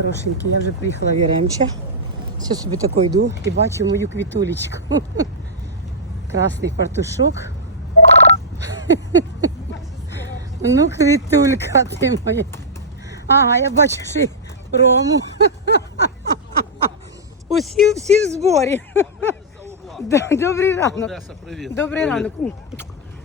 Хорошенькі, я вже приїхала в Яремче. Все собі тако йду і бачу мою квітулечку. Красний фартушок. Ну, квітулька ти моя. Ага, я бачу ще й рому. Усі всі в зборі. Добрий ранок. Одеса, привіт. Добрий ранок.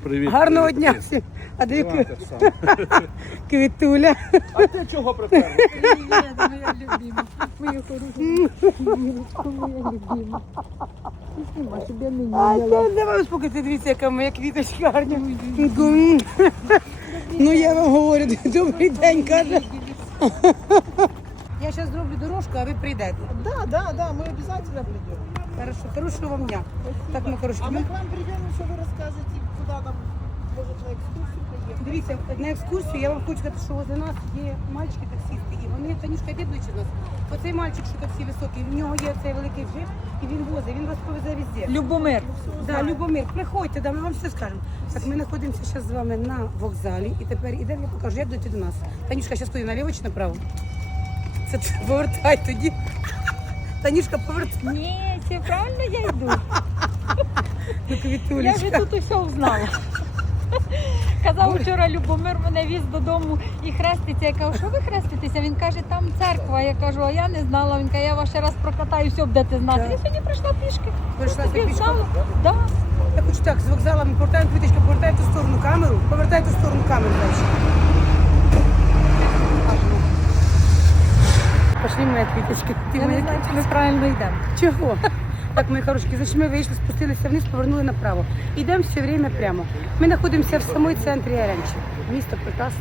Привіт. Гарного привіт, дня привіт. всім. А де Іван так само. квітуля? А ти чого приперла? Привет, моя любимая. Моя хорошая. Милочка, моя любимая. Ти сніма, щоб я не А їла. це давай успокойся, дивіться, яка моя квіточка гарна. Гум. Ну я вам говорю, добрий день, каже. Я зараз зроблю дорожку, а ви прийдете. Да, да, да, мы обязательно придем. Хорошо, хорошого вам дня. Так, ми хорошо. А мы к вам придем, что вы расскажете, куда нам, может, на экскурсию поехать. Дивіться, на екскурсію я вам хочу сказати, що возле нас є мальчики таксисти, і вони Танюшка йде ближче нас. Оцей мальчик, що таксі високий, в нього є цей великий джип, і він возить, він вас повезе везде. Любомир. Да, Любомир, приходьте, да, ми вам все скажемо. Так, ми знаходимося зараз з вами на вокзалі, і тепер ідемо, я покажу, як дойти до нас. Танюшка, зараз куди, наліво чи направо? Це ти повертай тоді. Танюшка, повертай. Ні, все правильно я йду. Ну, Я вже квітулечка. тут усе узнала. Казав вчора Любомир мене віз додому і хреститься. Я кажу, що ви хреститеся? Він каже, там церква. Я кажу, а я не знала. Він каже, я вас ще раз прокатаю, все будете знати. Да. Я сьогодні прийшла пішки. Прийшла Тобі пішки? Да. Я хочу так, з вокзалу ми повертаємо квіточка, повертай ту сторону камеру, повертай ту сторону камеру далі. Пошли моя квіточка. Ти Я моя знаю, чи ми правильно йдемо. Чого? Так, мої хороші, значить ми вийшли, спустилися вниз, повернули направо. Йдемо все время прямо. Ми знаходимося в самому центрі Яремчі. Місто прекрасне.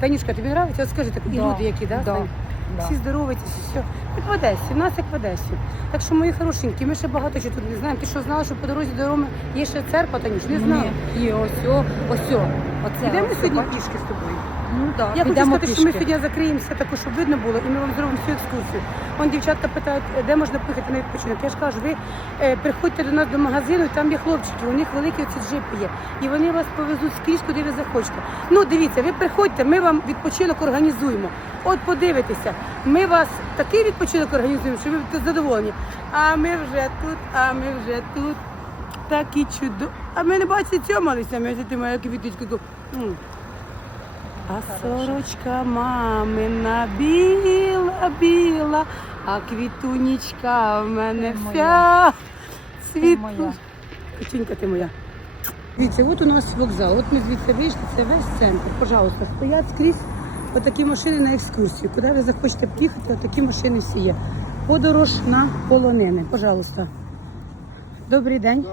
Танюшка, тобі подобається? От скажи, так, і Да, люди які, да? да, Тань? да. Всі здороваються, все. Як в Одесі, в нас як в Одесі. Так що, мої хорошенькі, ми ще багато чого тут не знаємо. Ти що знала, що по дорозі до Роми є ще церква, Танюш? Не знала. Ні. І ось, о, ось, о. Оце. Йдемо ось, сьогодні бачиш? пішки з тобою. Ну так, Я хочу сказати, що ми сьогодні закриємося таку, щоб видно було, і ми вам зробимо всю екскурсію. Вон дівчатка питають, де можна поїхати на відпочинок. Я ж кажу, ви е, приходьте до нас до магазину, і там є хлопчики, у них великі оці джипи є. І вони вас повезуть скрізь, куди ви захочете. Ну, дивіться, ви приходьте, ми вам відпочинок організуємо. От подивитеся, ми вас такий відпочинок організуємо, що ви будете задоволені. А ми вже тут, а ми вже тут. Такі чудо. А ми не бачите цьомалися, ми ти моя квіточка. А сорочка мамина біла, біла, а квітунічка в мене Ти вся моя. світу. ти моя. Дивіться, от у нас вокзал. От ми звідси вийшли, це весь центр. Пожалуйста, стоять скрізь отакі машини на екскурсію. Куди ви захочете поїхати, отакі машини всі є. Подорож на полонини. Пожалуйста. Добрий день.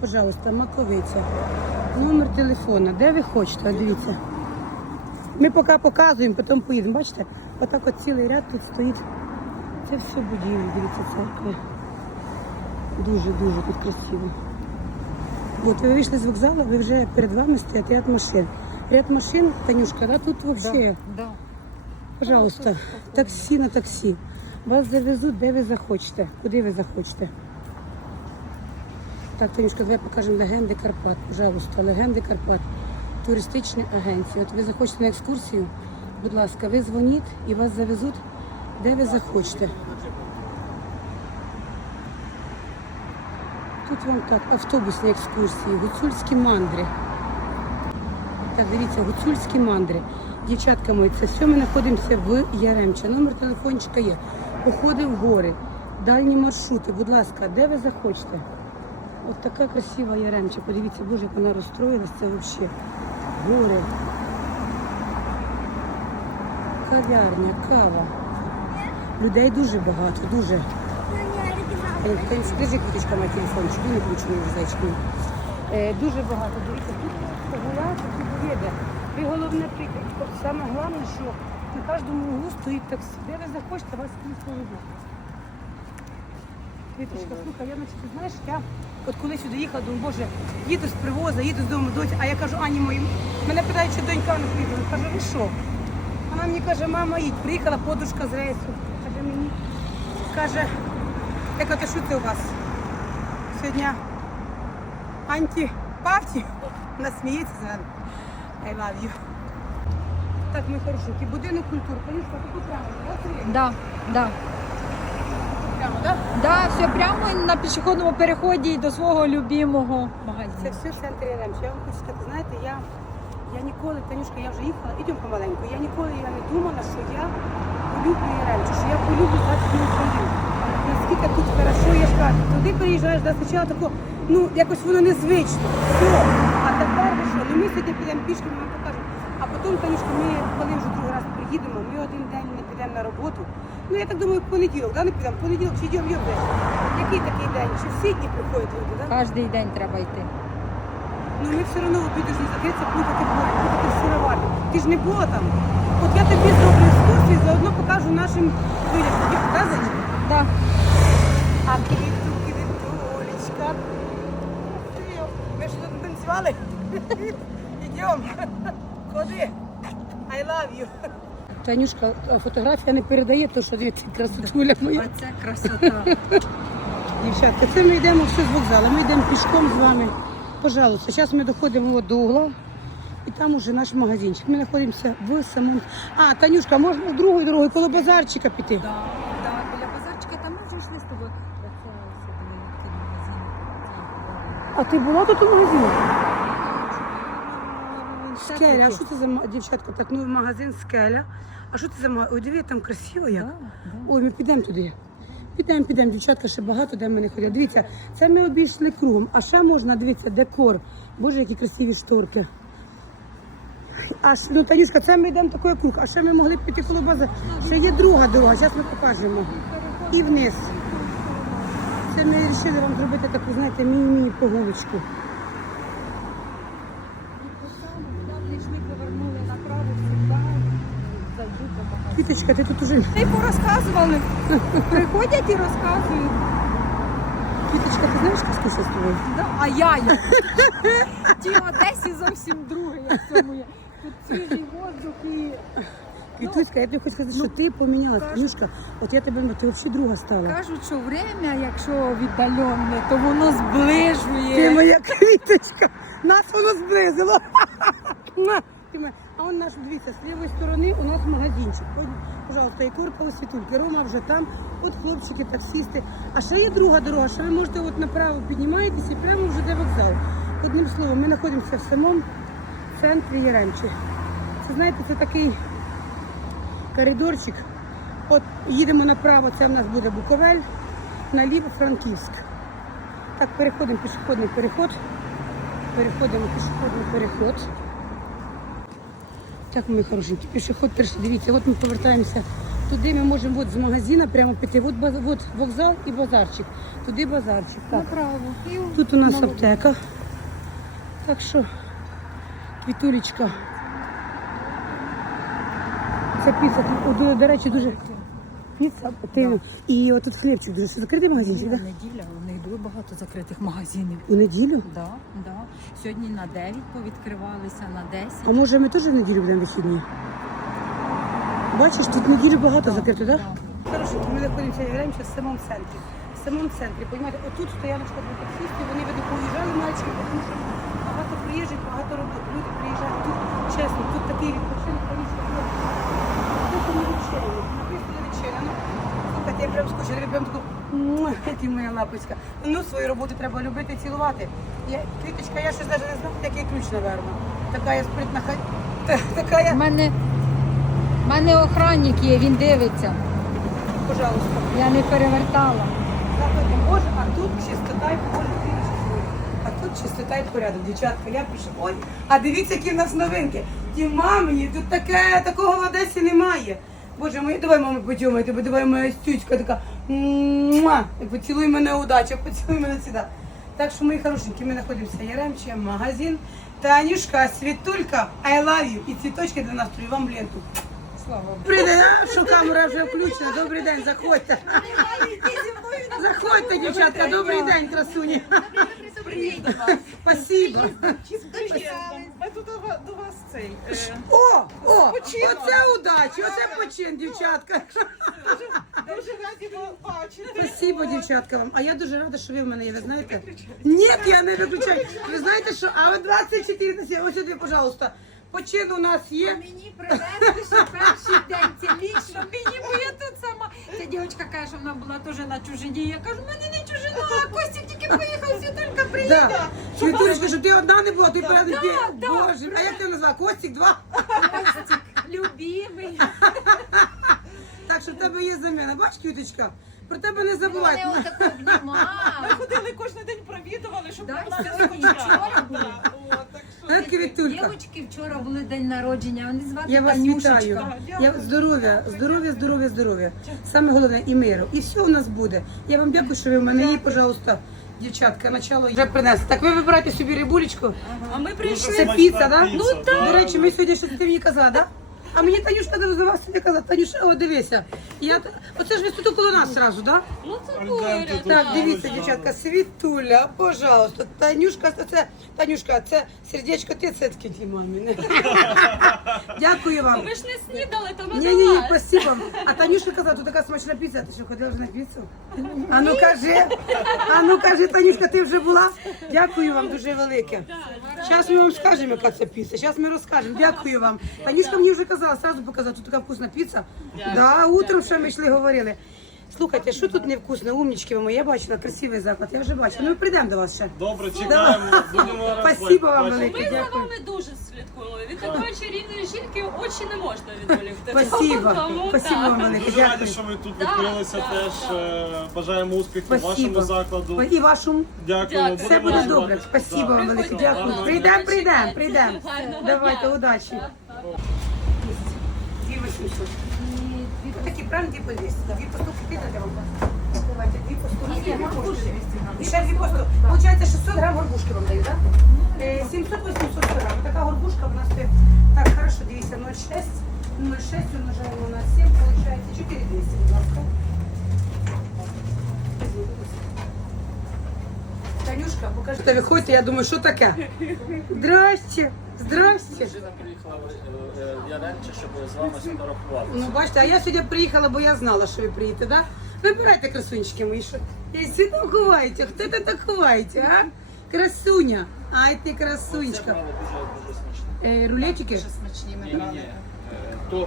Пожалуйста, Маковиця. Номер телефона. Де ви хочете? Дивіться. Ми поки показуємо, потім поїдемо. Бачите, отак от цілий ряд тут стоїть. Це все будівлі, дивіться, церкви. Дуже-дуже тут красиво. От ви вийшли з вокзалу, ви вже перед вами стоять ряд машин. Ряд машин, Танюшка, да, тут взагалі, Да. пожалуйста, таксі на таксі. Вас завезуть, де ви захочете, куди ви захочете. Так, Танюшка, давай покажемо легенди Карпат. Пожалуйста, легенди Карпат. Туристичні агенції. От ви захочете на екскурсію, будь ласка, ви дзвоніть і вас завезуть, де ви захочете. Тут вам так, автобусні екскурсії, гуцульські мандри. Так, дивіться, гуцульські мандри. Дівчатка мої, це все ми знаходимося в Яремче. Номер телефончика є. Походи в гори, дальні маршрути. Будь ласка, де ви захочете? От така красива Яремча. Подивіться, боже, як вона розстроїлась, це взагалі. Гори. Кав'ярня, кава. Людей дуже багато, дуже. Е, Держи квіточка на телефончик, не включений вже зайчик. мій. Е, Дуже багато. Дивіться, тут погуляти, тут їде. Ви головне прийти. Саме головне, що на кожному углу стоїть таксі. Де ви захочете, вас скрізь поведуть. Квіточка, слухай, я наче, ти знаєш, я от коли сюди їхала, думаю, боже, їду з привоза, їду з дому доті, а я кажу, Ані моїм, мене питають, чи донька не приїхала. Кажу, ви що? Вона мені каже, мама, їдь, приїхала подружка з рейсу. Каже мені, каже, я кажу, що це у вас? Сьогодні антипаті. Вона сміється з мене. I love you. Так, ми хорошенькі. Будинок культури. Конечно, таку прямо, да? Да, Прямо, да? Да, все прямо на пішохідному переході до свого любимого Це все в центрі Яремча. Я вам хочу сказати, знаєте, я, я ніколи, Танюшка, я вже їхала, ідемо помаленьку. Я ніколи я не думала, що я полюблю Яремчу, що я полюблю 27 країн. Наскільки тут хорошо, я ж кажу, туди приїжджаєш, да, спочатку тако, ну, якось воно незвично. Все. А тепер ви що? Ну ми сьогодні підемо пішки, ми вам покажемо. А потім, Танюшка, ми, коли вже другий раз приїдемо, ми один день не підемо на роботу. Ну, я так думаю, в понеділок, да, не підемо? В понеділок чи йдемо, йдемо десь. Який такий день? Чи всі дні приходять люди, да? Кожний день треба йти. Ну ми все одно ж не закриться, плутати поле, плутати в сироварні. Ти ж не була там. От я тобі зроблю екскурсію, заодно покажу нашим людям. Тобі показуєш? Да. А квіту, квітулечка. Ми ж тут танцювали? Йдемо. Ходи. I love you. Танюшка, фотографія не передає то, що дивіться, красотуля моя. Оце красота. Дівчатка, це ми йдемо все з вокзалу. Ми йдемо пішком з вами. Пожалуйста, зараз ми доходимо до угла. І там уже наш магазинчик. Ми знаходимося в самому. А, Танюшка, можна другою дорогою коло базарчика піти. Да, да, біля базарчика там ми вже йшли з тобою. А ти була тут у магазині? Скеля, а що це за дівчатка? Так, ну магазин скеля. А що це за магазин? Ой, диви, там красиво як. Ой, ми підемо туди. Підемо, підемо, дівчатка, ще багато де ми не ходять. Дивіться, це ми обійшли кругом. А ще можна, дивіться, декор. Боже, які красиві шторки. Аж, ну, Танюшка, це ми йдемо такою круг. А ще ми могли б піти коло бази. Ще є друга дорога, зараз ми покажемо. І вниз. Це ми вирішили вам зробити таку, знаєте, міні-міні прогулочку. Там йшли, повернули направо, сюди, зайдуть до магазину. Квіточка, ти тут уже. Ти порозказували. Приходять і розказують. Квіточка, ти знаєш, що з тобою? Да, а я як? Ті Одесі зовсім друге, як в цьому є. Тут свіжий воздух і Квітуська, я тобі хочу сказати, що ти помінялася. Танюшка, от я тебе, ти взагалі друга стала. кажуть, що время, якщо віддалене, то воно зближує. Ти моя квіточка, нас воно зблизило. На, ти моя. А он наш, дивіться, з лівої сторони у нас магазинчик. Ходь, Пожалуйста, і корпус світульки. Рома вже там, от хлопчики, таксисти. А ще є друга дорога, що ви можете от направо піднімаєтесь і прямо вже де вокзал. Одним словом, ми знаходимося в самому центрі Яремчі. Це знаєте, це такий коридорчик. От їдемо направо, це в нас буде Буковель, наліво Франківськ. Так, переходимо пішохідний переход. Переходимо пішохідний переход. Так, мої хорошенькі, пішоход перший, дивіться, от ми повертаємося. Туди ми можемо от з магазина прямо піти. От, от вокзал і базарчик. Туди базарчик. Так. Направо. Тут у нас наліво. аптека. Так що, квітулечка. Це піца. До речі, дуже. Піца, ти, і отут хлібчик дуже. Що закритий магазинчик, Неділя, так? неділя, у них дуже багато закритих магазинів. У неділю? Да, да. Сьогодні на 9 повідкривалися, на 10. А може ми теж в неділю будемо вихідні? Бачиш, тут неділю багато закрито, так? Хорошо, ми знаходимося в в самому центрі. В самому центрі, розумієте, отут стояночка для таксистів, вони видно поїжджали мальчики, тому що багато приїжджих, багато робот. Люди приїжджають тут, чесно, тут такий відпочинок, Тут не відчинено, написано не відчинено. Я прям скучила, я прям таку, «Муа, ти моя лапочка. Ну, свою роботу треба любити цілувати. Я, квіточка, я щось навіть не знаю, який ключ, напевно. Така я спритна хай. Така я, У мене, в мене охранник є, він дивиться. пожалуйста. Я не перевертала. Заходимо, Боже, а тут чистота і Боже, ти ж. А тут чистота і порядок, дівчатка, я пишу, ой, а дивіться, які в нас новинки. Ті мамині, тут таке, такого в Одесі немає. Боже мій, давай, мама, подьомай тебе, давай моя стючка така. Муа! І Поцілуй мене удача, поцілуй мене сюди. Так що, мої хорошенькі, ми знаходимося Яремче, магазин. Танюшка, Світулька, I love you. І цвіточки для настрою, вам ленту. Слава Богу. Добрий що камера вже включена. Добрий день, заходьте. Заходьте, дівчатка, добрий день, красуні. Спасибо. Ми тут до вас- до вас цей. е, О, о, Почином. оце удачі, оце почин, дівчатка. Дуже раді вас бачити. Спасибо, дівчатка вам. А я дуже рада, що ви в мене є, ви знаєте? Ні, я не виключаю. Ви знаєте що? А от 24 на 7, ось сюди, пожалуйста. Почин у нас А є. мені привезли ще перший день це лічно мені, бо я тут сама. Ця дівчинка каже, що вона була теж на чужині. Я кажу, в мене не чужина, а Костік тільки поїхав, Світулька приїде. Світулечка, щоб ти одна не була, ти порядок. да. Боже, а як ти назвала? Костік два? Костік, любимий. Так що в тебе є заміна. Бач, квіточка? Про тебе не Мене забувай. отако обнімав. Ми ходили кожен день провідували, щоб Да, вона сьогодні вчора було. Е, Квітулька. Дівчатки вчора були день народження, вони звати Я вас вітаю. Я здоров'я, здоров'я, здоров'я, здоров'я. Саме головне і миру. І все у нас буде. Я вам дякую, що ви в мене є, пожалуйста. Дівчатка, начало вже принесли. Так ви вибирайте собі рибулечку. А ми прийшли. Це піца, да? піца, Ну да, До речі, ми сьогодні щось ти мені казала, да? А мені Танюшка не вас сьогодні казала, Танюша, о, дивися. Я... Оце ж ви тут коло нас зразу, да? Ну це тут Так, дивіться, дівчатка, Світуля, пожалуйста. Танюшка, це, Танюшка, це сердечко, ти це таки ті мамі. Дякую вам. Ви ж не снідали, то ми Ні, ні, ні, спасибо. А Танюшка казала, тут така смачна піца. Ти що ходила вже на піцу? А ну кажи, а ну кажи, Танюшка, ти вже була? Дякую вам дуже велике. Зараз ми вам скажемо, яка це піца. Зараз ми розкажемо. Дякую вам. Танюшка мені вже казала, сразу показала, тут така вкусна піца. Да, утром ще ми йшли, говорили. Слухайте, що тут невкусне, умнічки ви мої, я бачила, красивий заклад, я вже бачила. Ну, ми прийдемо до вас ще. Добре, чекаємо. Будемо Спасибо вам бачити. велике. Ми за Дякую. вами дуже слідкуємо. Від такої чарівної жінки очі не можна відволікти. Спасибо, Тому, спасибо так. вам велике, Дуже раді, дякую. що ви тут відкрилися теж. Е, Бажаємо успіху вашому закладу. І вашому. Дякуємо. Дякую. Все Будемо буде добре. Спасибо вам велике. Приходьте. Дякую. Прийдемо, прийдемо, прийдемо. Гарного Давайте, удачі. 2800. Такі правильно дві по 200. Дві по 100 купити вам. Давайте, дві по 100. Ні, горбушки. І ще дві по 100. Получається 600 грам горбушки вам даю, так? 700-800 грам. Така горбушка в нас стоїть. Так, хорошо, дивіться, 0,6. 0,6 умножаємо на 7, получається 4200, будь ласка. Танюшка, покажи. Виходьте, я думаю, що таке? Здрасте, здрасте. Дружина приїхала е, е, щоб з вами сфотографуватися. Ну, бачите, а я сьогодні приїхала, бо я знала, що ви приїдете, да? Вибирайте красунчики що. Я всі там ховаєте, хто це так ховаєте, а? Красуня. Ай ти Це красунечка. правда дуже, дуже смачно. Е, рулетики? Ні, ні, е,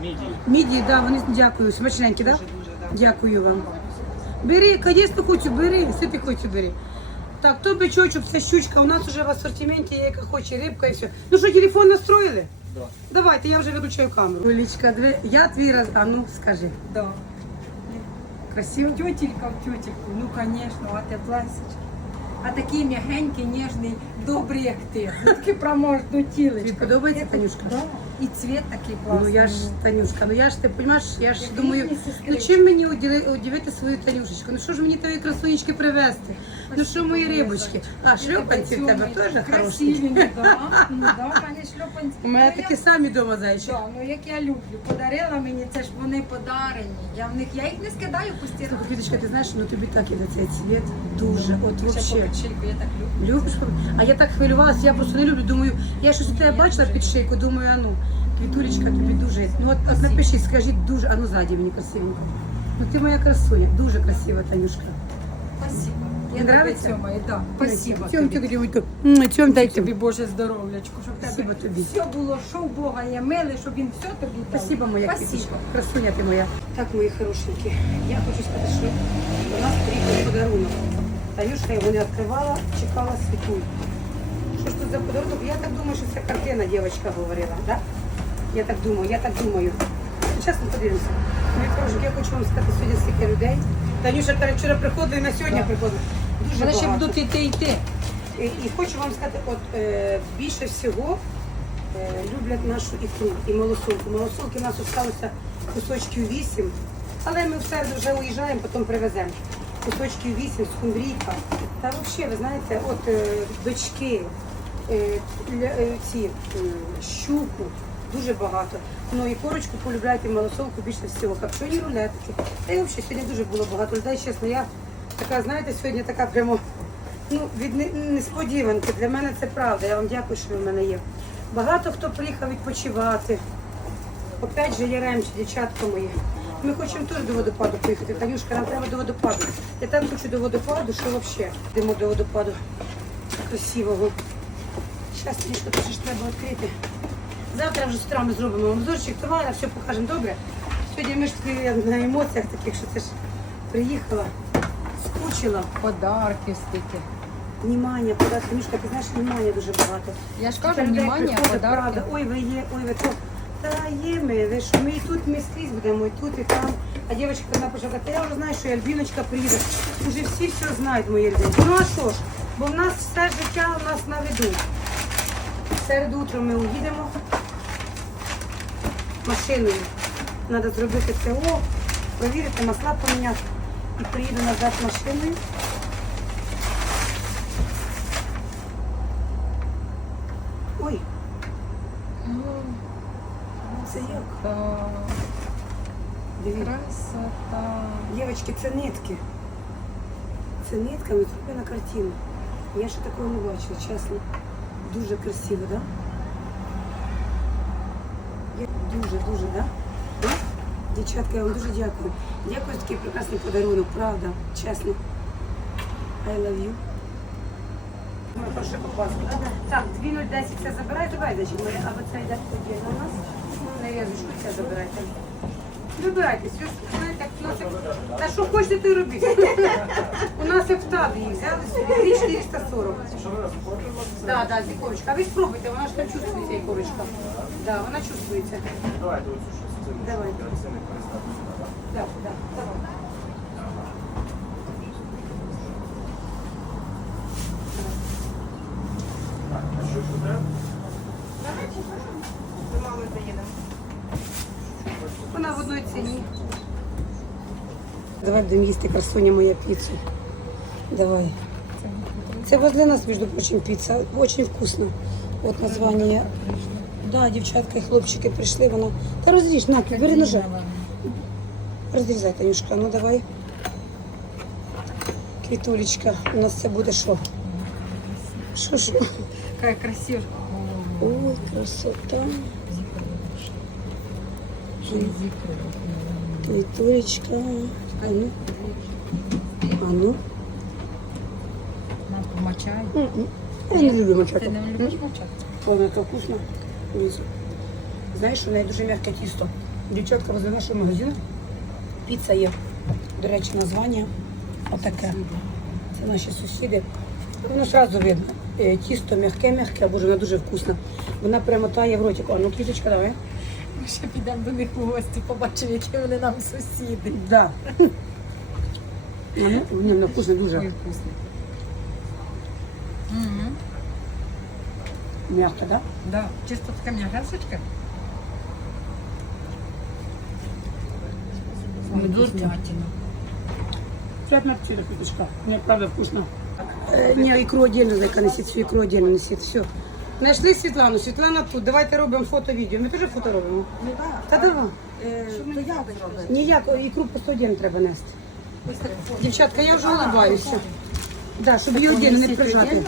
мідії. Міді, да, вони дякую. Смачненькі, да? Дякую вам. Бери, звісно, хочу, бери, все ти хочу, бери. Так, то бичочок, це щучка, у нас вже в асортименті є, яка хоче рибка і все. Ну що, телефон настроїли? Да. Давайте, я вже виключаю камеру. Олічка, диви, я твій раз, а ну скажи. Да. Красиво? Тютелька в тютельку, ну звісно, а те пласічки. А такий м'ягенький, ніжний, добрий, як ти. Ну, таке проможно Тобі тілечко. подобається, Танюшка? Да. І цвіт такий класний. Ну я ж Танюшка, ну я ж ти розумієш, я ж Як думаю, ну чим мені уділи- удивити свою Танюшечку? Ну що ж мені твої красунечки привезти? Ну що мої рибочки? А шльопанці в тебе теж хороші. Красиві, да. Ну да, в мене шльопанці. У мене Ну, такі я- самі вдома зайчі. Да, ну як я люблю. Подарила мені, це ж вони подарені. Я в них, я їх не скидаю постійно. Слухай, Квіточка, ти знаєш, ну тобі так іде цей цвіт дуже, от Ще вообще. по я так люблю. Любиш? А я так хвилювалася, я просто не люблю. Думаю, я щось у тебе бачила під шийку, думаю, а ну, Квітулечка, тобі дуже. Ну от, от напишіть, скажіть дуже, а ну ззаді мені красивенько. Ну ти моя красуня, дуже красива, Танюшка. Спасибо. Тобі Я нравиться? тебе цьомаю, да. Спасибо Тьом, тобі. Тьом, Дай тобі Боже здоров'ячко, щоб в Спасибо тебе тобі. все було, що у Бога є миле, щоб він все тобі дав. Спасибо, моя Спасибо. квіточка. Красуня ти моя. Так, мої хорошенькі, я хочу сказати, що до нас приїхав подарунок. Танюшка його не відкривала, чекала світульку. Що ж тут за подарунок? Я так думаю, що це картина, дівчинка говорила, да? Я так думаю, я так думаю. Зараз ми подивимося. Я хочу вам сказати сьогодні стільки людей. Танюша каже, вчора приходила і на сьогодні Да. приходила. Дуже Вони ще багато. будуть йти йти. І, і хочу вам сказати, от е, більше всього е, люблять нашу ікру і малосолку. Малосолки у нас залишилося кусочків 8, але ми в середу вже уїжджаємо, потім привеземо. Кусочків 8, скумбрійка. Та взагалі, ви знаєте, от е, бички, е, ля- е, ці м, щуку, дуже багато. Ну і корочку полюбляють і малосолку більше всього. Копчені рулетики. Та й взагалі сьогодні дуже було багато людей. Чесно, я така, знаєте, сьогодні така прямо. Ну, від несподіванки. Для мене це правда. Я вам дякую, що ви в мене є. Багато хто приїхав відпочивати. Опять же, Яремчі, дівчатка мої. Ми хочемо теж до водопаду поїхати. Танюшка, нам треба до водопаду. Я так хочу до водопаду, що взагалі йдемо до водопаду красивого. Зараз трішки теж треба відкрити. Завтра вже з утра ми зробимо обзорчик товара, все покажемо добре. Сьогодні ми ж таки на емоціях таких, що це ж приїхала, скучила. Подарки стільки. Внимання, податки. Мішка, ти знаєш, внимання дуже багато. Я ж кажу, приходить, подарки. правда, Ой, ви є, ой, ви то. Та є ми, ви що, ми і тут, ми скрізь будемо, і тут, і там. А дівчинка одна почала, та я вже знаю, що Альбіночка приїде. Уже всі все знають, мої Альбінки. Ну а що ж, бо в нас все життя у нас на виду. В середу утром ми уїдемо машиною. Треба зробити ТО, провірити, масла поміняти. І приїду назад машиною. Ой. Це як? Дивіться. красота. Дівчатки, це нитки. Це нитками зроблена картина. Я ще такого не бачила, чесно. Дуже красиво, так? Да? Дуже, дуже, так? Да? Дівчатка, я вам дуже дякую. Дякую за такий прекрасний подарунок, правда, чесно. I love you. Ми прошу попасти. Так, 2.010 це забирай, давай, дачі моє, або це йде тоді на нас. На язичку це забирайте. Вибирайте, все, знаєте, як. Та що хочете, й. У нас як в табі їх взяли собі 3440. Да, да, зіковочка. А ви спробуйте, вона ж там чувствується, зіковочка. Да, вона чувствується. Давайте оцю щось цим Давай. керосини перестати так? Да, давай. Так, а що ще треба? Ми мамою поїдемо. Ціні. Давай будемо їсти красуня моя піцу. Давай. Це возле нас, між прочим, піца. Очень вкусно. От названня. Да, дівчатка і хлопчики прийшли, вона. Та розріж, на, бери ножа. Розрізай, Танюшка, ну давай. Квітулечка, у нас це буде що? Що, що? Яка красива. Ой, красота. Квітулечка. А ну. А ну. Нам помачає. Я не люблю Ти мочати. не любиш мачати? Воно то вкусно. Знаєш, у неї дуже м'яке тісто. Дівчатка возле нашого магазину. Піца є. До речі, названня отаке. Це наші сусіди. Воно одразу видно. Е, Тісто м'яке-м'яке, боже, вона дуже вкусна. Вона прямо тає в ротик. А ну, квіточка, давай. Ми ще підемо до них у гості, побачимо, які вони нам сусіди. Да. Ну, ні, вона вкусна дуже. Ой, вкусно. Мгм. М'яка, да? Да. Чисто така м'ягесочка. Вкуснятина. Приятно аппетита, квіточка. Мне правда вкусно. Э, не, икру отдельно, зайка, несіть, всю икру отдельно несіть, все. Знайшли Світлану, Світлана тут, давайте робимо фото-відео. Ми теж фото робимо. Ну так. Та давай. То як зробити? Ніяк, ікру по отдельно треба нести. Дівчатка, я вже улыбаюся. Да, щоб її отдельно не прижати.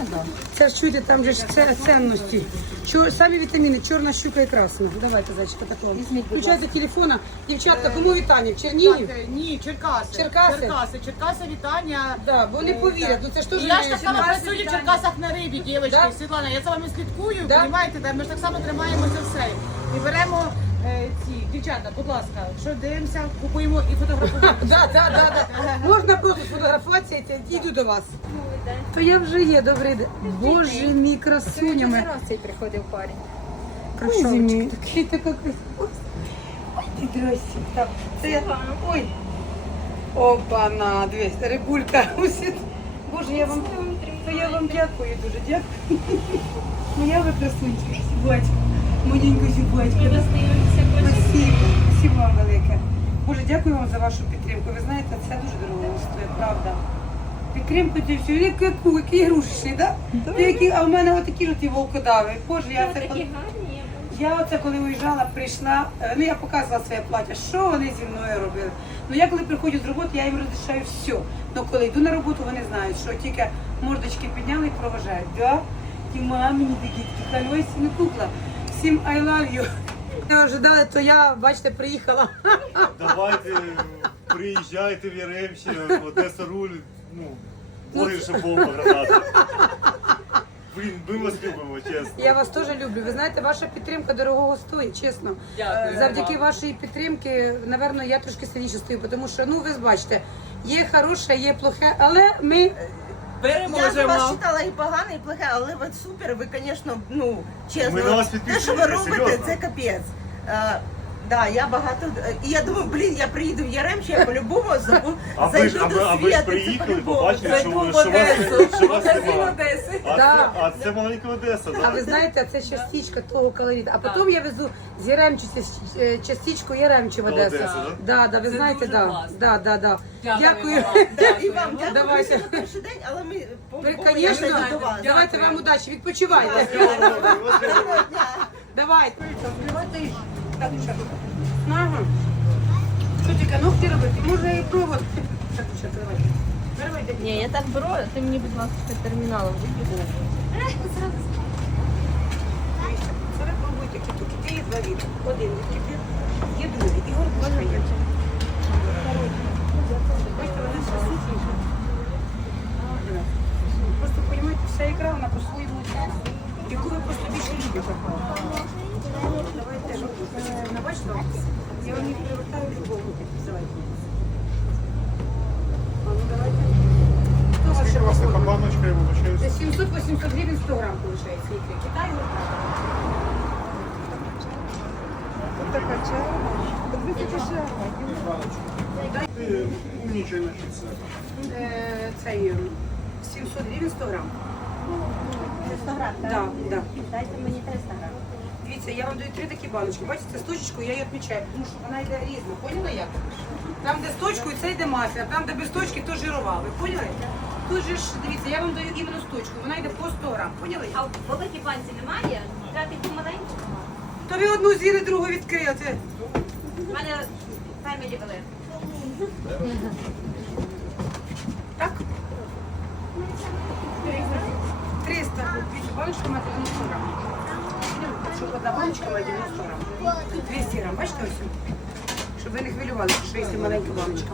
Це ж чуєте, там же ж це цінності. Чор, самі вітаміни, чорна щука і красна. Давайте, зайчика, такого. Включайте телефона. Дівчатка, кому вітання? В Чернігів? Так, е, ні, Черкаси. Черкаси? Черкаси, Черкаси, вітання. Да, бо не повірять. Ну це ж теж я ж так само працюю в Черкасах на рибі, дівчатки. Да? Світлана, я за вами слідкую, Да? розумієте, да? ми ж так само тримаємося все. І беремо е, ці, дівчата, будь ласка, що дивимося, купуємо і фотографуємо. Да, да, да, да. Можна просто сфотографуватися і йду до вас. То я вже є, добрий день. Боже мій красуня. Моя. раз цей приходив парень. Мій, такий така красуня. Ой, ти дросі. Так, це я. Ой. Опа-на, дивись, рибулька. Боже, я вам, то я вам дякую дуже, дякую. Моя ви красунечка, сібачка. Моєнька сібачка. Спасибо, спасибо вам велике. Боже, дякую вам за вашу підтримку. Ви знаєте, це дуже дорого стоїть, правда. Підтримку це все. Як яку, які ігрушечні, да? Ти а в мене отакі ж ті волкодави. Боже, я це коли... Я оце коли уїжджала, прийшла, е, ну я показувала своє плаття, що вони зі мною робили. Ну я коли приходжу з роботи, я їм розрішаю все. Ну коли йду на роботу, вони знають, що тільки мордочки підняли і проважають. Да? Ті мамині такі, такі кальосі, ну кукла. Всім I love you. Не ожидали, то я, бачите, приїхала. Давайте, приїжджайте в Яремче, Одеса руль, ну, борги ще бомба гранати. блін, ми вас любимо, чесно. Я вас теж люблю. Ви знаєте, ваша підтримка дорогого стоїть, чесно. Дякую. Завдяки вашій підтримки, напевно, я трошки сильніше стою, тому що ну ви ж бачите, є хороше, є плохе, але ми Я вас читала і погане, і плохе, але ви супер, ви, звісно, ну, чесно, Ми на вас те, що ви робите, серйозно. це капець. Е, да, я багато, і я думаю, блін, я приїду в Яремче, я по-любому забу, А ви ж, зайду а ви, до а ви ж приїхали, побачили, що, Зайду в що, вас, Одесу. що вас Магазин немає. Одеси. А, Да. це, а це маленька Одеса, А ви знаєте, це частичка того колориту. А потім я везу з Яремчі е, частичку Яремчі в До Одесу. Одеси, Да, да, ви Це знаєте, дуже да. класно. Да, да, да. Дякую. Да, і вам дякую Давайте. за перший день, але ми Ви, по-любому я до вас. давайте вам удачі, відпочивайте. Дня. Давайте. Так, дівчата. Ага. Що тільки ногті робити? Може і провод. Так, дівчата, давайте. Ні, я так беру, ти мені, будь ласка, терміналом вибіг. Ви пробуйте кіту. Є два види. Один від є другий. Є. Бачите. Просто розумієте, вся ікра, вона по-своєму яку ви просто більше любите. Давайте, е, бачите, я вам їх привертаю в любому. Давайте. А ну давайте. Хто ваше Така баночка, я вибачаюсь. це 700-800 гривень 100 грам виходить. Китай Нічого не читься. Е, Цей е, 700 гривень 100 грам. 100 грам, так? Да, да. Дайте мені 300 грам. Дивіться, я вам даю три такі баночки. Бачите, з точкою я її відмічаю, тому що вона йде різна. Поняли як? Там, де з точкою, це йде а там, де без точки, то жирова. Ви поняли? Тут же ж, дивіться, я вам даю іменно з точкою. Вона йде по 100 грам. Поняли? А в великій банці немає? Треба таку маленьку? То ви одну з'їли, другу відкрили. У мене фемілі велика. Так? 300. Дивіться, баночка має 90 грам. Щоб одна баночка має 90 грам. 200 грам, бачите ось? Щоб ви не хвилювалися, що є маленька баночка.